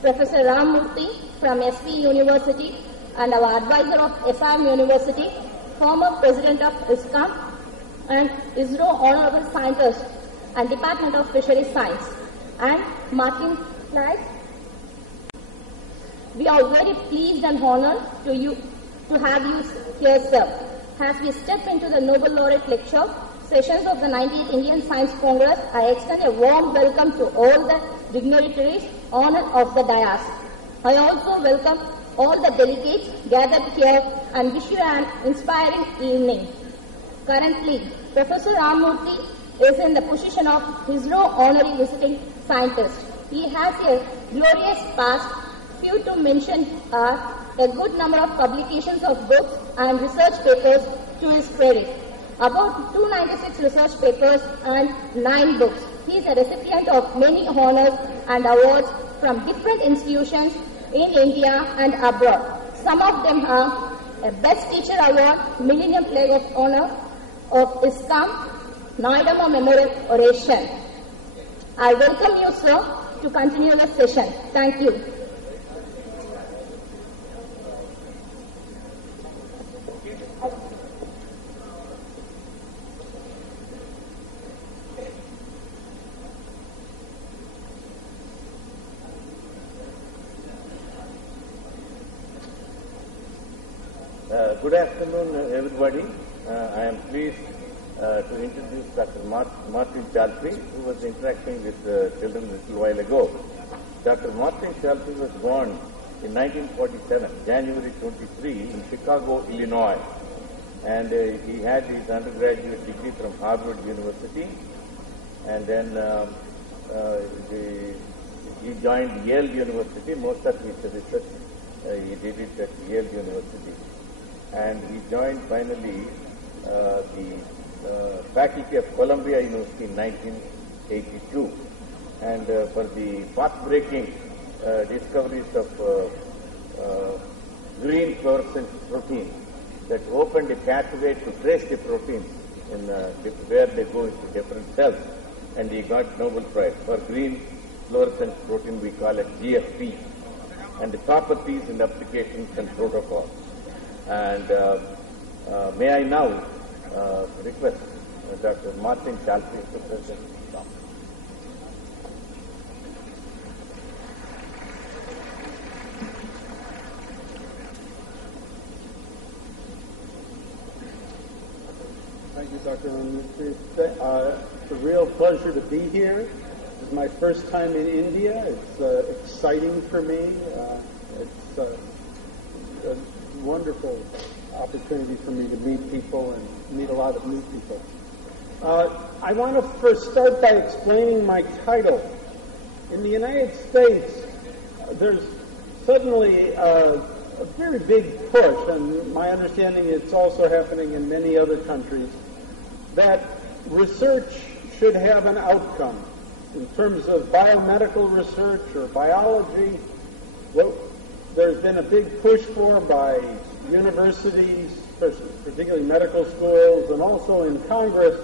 Professor Ramurthy from SV University and our advisor of SIM University, former president of ISCOM and ISRO Honorable Scientist and Department of Fisheries Science, and Martin Fleiss. We are very pleased and honored to have you here, sir. As we step into the Nobel Laureate Lecture sessions of the 90th Indian Science Congress, I extend a warm welcome to all the dignitaries on and off the dais. I also welcome all the delegates gathered here and wish you an inspiring evening. Currently, Professor Ramurthy is in the position of ISRO Honorary Visiting Scientist. He has a glorious past. Few to mention are a good number of publications of books and research papers to his credit. About 296 research papers and 9 books. He is a recipient of many honors and awards from different institutions in India and abroad. Some of them are a Best Teacher Award, Millennium Plaque of Honor of ISCOM, Noidama Memorial Oration. I welcome you, sir, to continue the session. Thank you. Good afternoon, everybody. I am pleased to introduce Dr. Martin Chalpy, who was interacting with children a little while ago. Dr. Martin Chalpy was born in 1947, January 23, in Chicago, Illinois. And he had his undergraduate degree from Harvard University. And then he joined Yale University. Most of his research he did it at Yale University. And he joined finally the faculty of Columbia University in 1982. And for the path-breaking discoveries of green fluorescent protein that opened a pathway to trace the proteins in where they go into different cells. And he got Nobel Prize for green fluorescent protein, we call it GFP, and the properties and applications and protocols. And may I now request Dr. Martin Chalpy to present the talk. Thank you, Dr. Ramurthy. It's a real pleasure to be here. This is my first time in India. It's exciting for me. It's a wonderful opportunity for me to meet people and meet a lot of new people. I want to first start by explaining my title. In the United States, there's suddenly a very big push, and my understanding it's also happening in many other countries, that research should have an outcome. In terms of biomedical research or biology, what there's been a big push for by universities, particularly medical schools, and also in Congress,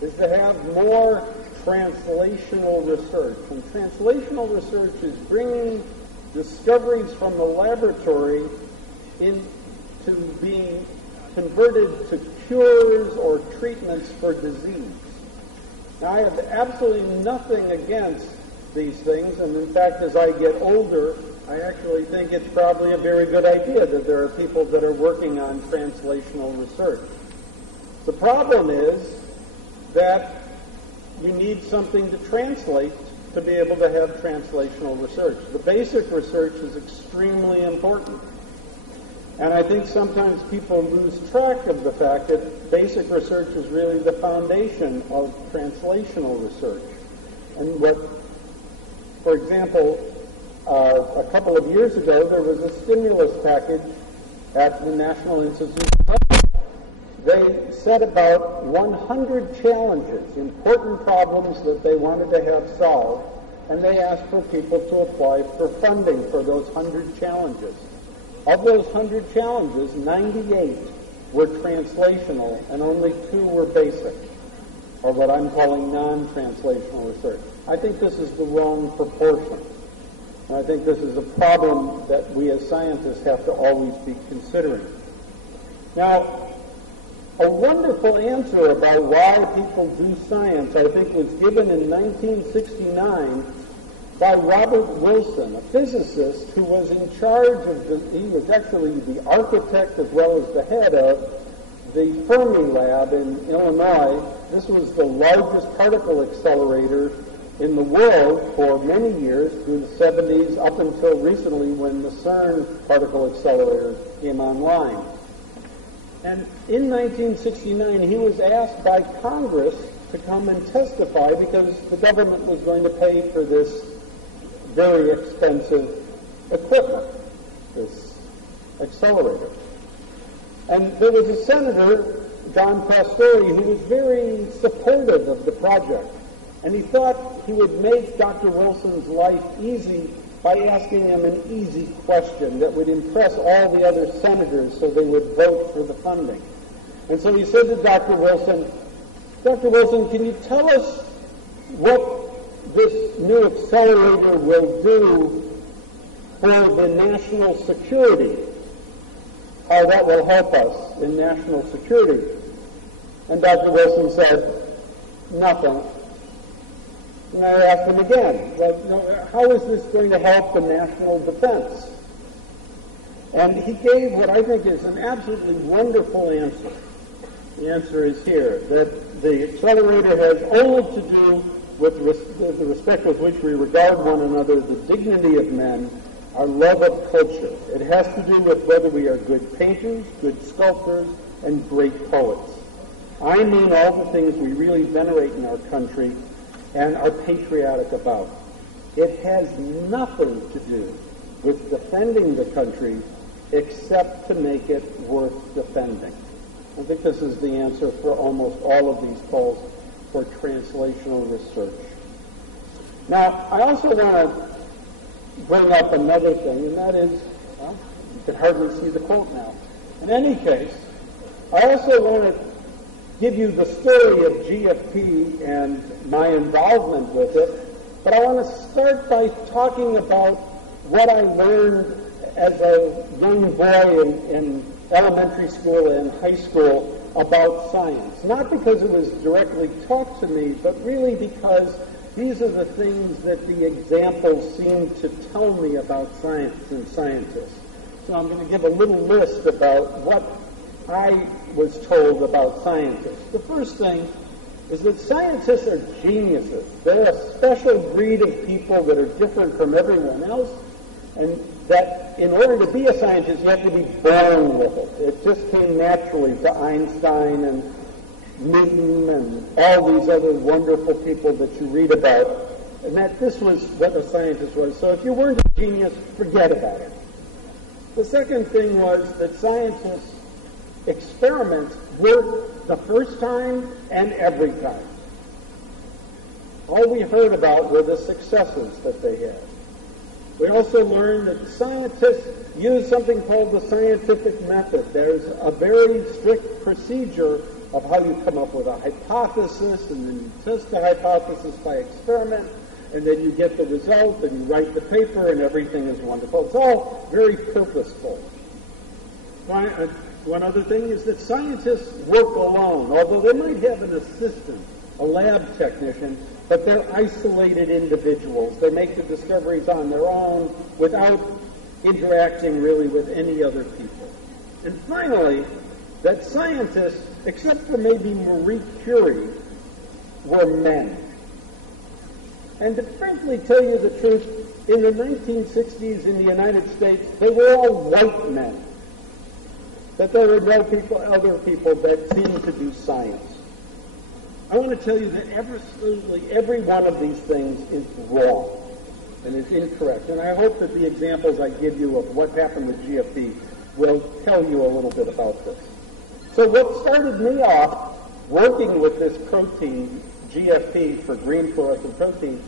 is to have more translational research. And translational research is bringing discoveries from the laboratory into being converted to cures or treatments for disease. Now, I have absolutely nothing against these things, and in fact, as I get older, I actually think it's probably a very good idea that there are people that are working on translational research. The problem is that you need something to translate to be able to have translational research. The basic research is extremely important. And I think sometimes people lose track of the fact that basic research is really the foundation of translational research. And for example, a couple of years ago, there was a stimulus package at the National Institute of Health. They set about 100 challenges, important problems that they wanted to have solved, and they asked for people to apply for funding for those 100 challenges. Of those 100 challenges, 98 were translational, and only 2 were basic, or what I'm calling non-translational research. I think this is the wrong proportion. And I think this is a problem that we as scientists have to always be considering. Now, a wonderful answer about why people do science, I think, was given in 1969 by Robert Wilson, a physicist who was in charge of he was actually the architect as well as the head of the Fermi Lab in Illinois. This was the largest particle accelerator in the world for many years, through the 70s up until recently when the CERN particle accelerator came online. And in 1969, he was asked by Congress to come and testify because the government was going to pay for this very expensive equipment, this accelerator. And there was a senator, John Pastore, who was very supportive of the project. And he thought he would make Dr. Wilson's life easy by asking him an easy question that would impress all the other senators so they would vote for the funding. And so he said to Dr. Wilson, can you tell us what this new accelerator will do for the national security, how that will help us in national security? And Dr. Wilson said, nothing. And I asked him again, how is this going to help the national defense? And he gave what I think is an absolutely wonderful answer. The answer is here, that the accelerator has only to do with the respect with which we regard one another, the dignity of men, our love of culture. It has to do with whether we are good painters, good sculptors, and great poets. I mean all the things we really venerate in our country and are patriotic about. It has nothing to do with defending the country except to make it worth defending. I think this is the answer for almost all of these calls for translational research. Now, I also want to bring up another thing, and that is, well, you can hardly see the quote now. In any case, I also want to give you the story of GFP and my involvement with it, but I want to start by talking about what I learned as a young boy in elementary school and high school about science. Not because it was directly taught to me, but really because these are the things that the examples seem to tell me about science and scientists. So I'm going to give a little list about what I was told about scientists. The first thing is that scientists are geniuses. They're a special breed of people that are different from everyone else, and that in order to be a scientist, you have to be born with it. It just came naturally to Einstein and Newton and all these other wonderful people that you read about, and that this was what a scientist was. So if you weren't a genius, forget about it. The second thing was that scientists' experiments worked the first time and every time. All we heard about were the successes that they had. We also learned that scientists use something called the scientific method. There's a very strict procedure of how you come up with a hypothesis, and then you test the hypothesis by experiment, and then you get the result, and you write the paper, and everything is wonderful. It's all very purposeful. One other thing is that scientists work alone, although they might have an assistant, a lab technician, but they're isolated individuals. They make the discoveries on their own without interacting really with any other people. And finally, that scientists, except for maybe Marie Curie, were men. And to frankly tell you the truth, in the 1960s in the United States, they were all white men. That there were no other people that seemed to do science. I want to tell you that absolutely every one of these things is wrong and is incorrect. And I hope that the examples I give you of what happened with GFP will tell you a little bit about this. So what started me off working with this protein, GFP for green fluorescent protein,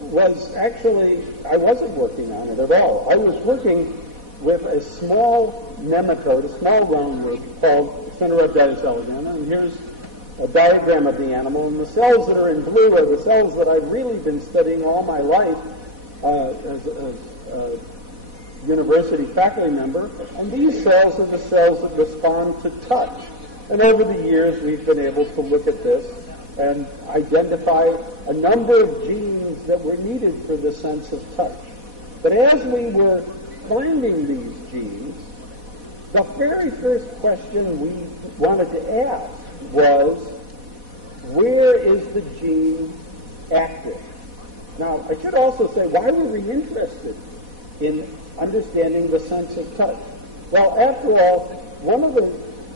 was actually, I wasn't working on it at all. I was working with a small nematode, a small roundworm called Cinerodes elegans, and here's a diagram of the animal, and the cells that are in blue are the cells that I've really been studying all my life, as a university faculty member, and these cells are the cells that respond to touch. And over the years, we've been able to look at this and identify a number of genes that were needed for the sense of touch. But as we were finding these genes, the very first question we wanted to ask was, where is the gene active? Now, I should also say, why were we interested in understanding the sense of touch? Well, after all, one of the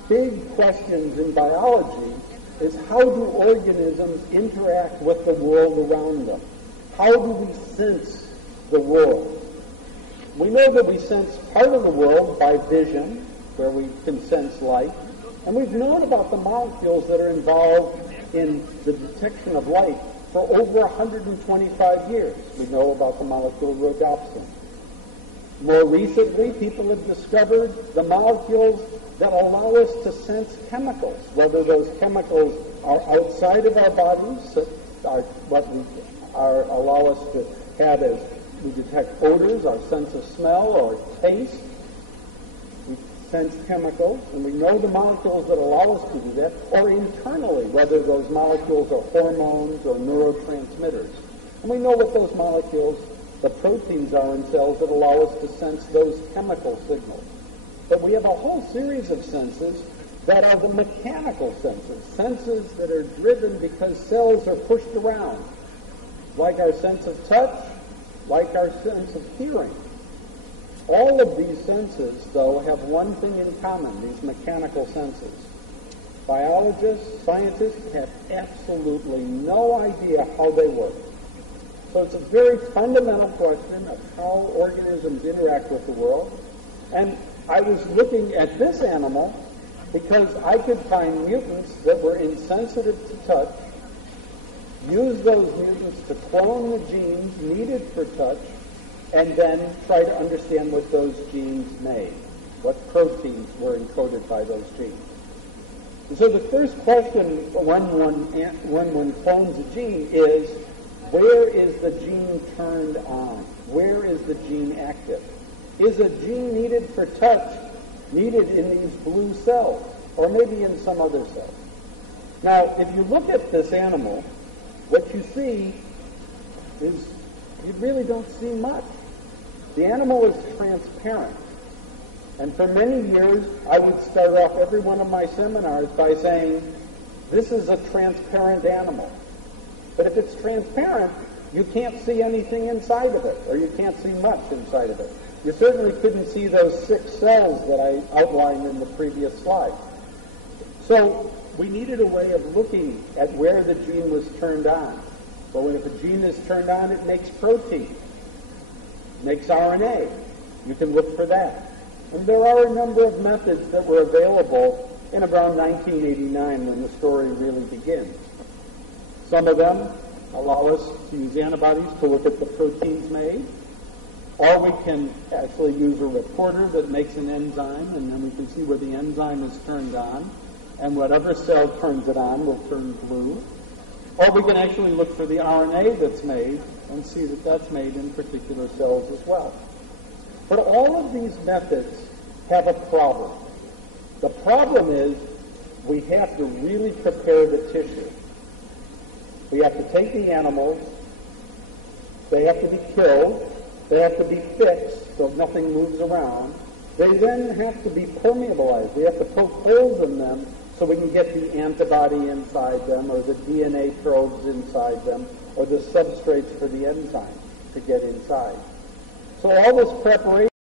big questions in biology is, how do organisms interact with the world around them? How do we sense the world? We know that we sense part of the world by vision, where we can sense light, and we've known about the molecules that are involved in the detection of light for over 125 years. We know about the molecule rhodopsin. More recently, people have discovered the molecules that allow us to sense chemicals, whether those chemicals are outside of our bodies, are what we allow us to have as we detect odors, our sense of smell or taste. We sense chemicals, and we know the molecules that allow us to do that, or internally, whether those molecules are hormones or neurotransmitters. And we know what those molecules, the proteins are in cells that allow us to sense those chemical signals. But we have a whole series of senses that are the mechanical senses, senses that are driven because cells are pushed around, like our sense of touch, like our sense of hearing. All of these senses, though, have one thing in common, these mechanical senses. Biologists, scientists have absolutely no idea how they work. So it's a very fundamental question of how organisms interact with the world. And I was looking at this animal because I could find mutants that were insensitive to touch, use those mutants to clone the genes needed for touch, and then try to understand what those genes made, what proteins were encoded by those genes. And so the first question when one clones a gene is, where is the gene turned on? Where is the gene active? Is a gene needed for touch needed in these blue cells, or maybe in some other cells? Now, if you look at this animal, what you see is you really don't see much. The animal is transparent. And for many years, I would start off every one of my seminars by saying, this is a transparent animal. But if it's transparent, you can't see anything inside of it, or you can't see much inside of it. You certainly couldn't see those 6 cells that I outlined in the previous slide. So we needed a way of looking at where the gene was turned on. Well, if a gene is turned on, it makes protein, makes RNA. You can look for that. And there are a number of methods that were available in around 1989 when the story really begins. Some of them allow us to use antibodies to look at the proteins made, or we can actually use a reporter that makes an enzyme, and then we can see where the enzyme is turned on, and whatever cell turns it on will turn blue. Or we can actually look for the RNA that's made and see that that's made in particular cells as well. But all of these methods have a problem. The problem is we have to really prepare the tissue. We have to take the animals, they have to be killed, they have to be fixed so nothing moves around. They then have to be permeabilized. We have to poke holes in them so we can get the antibody inside them, or the DNA probes inside them, or the substrates for the enzyme to get inside. So all this preparation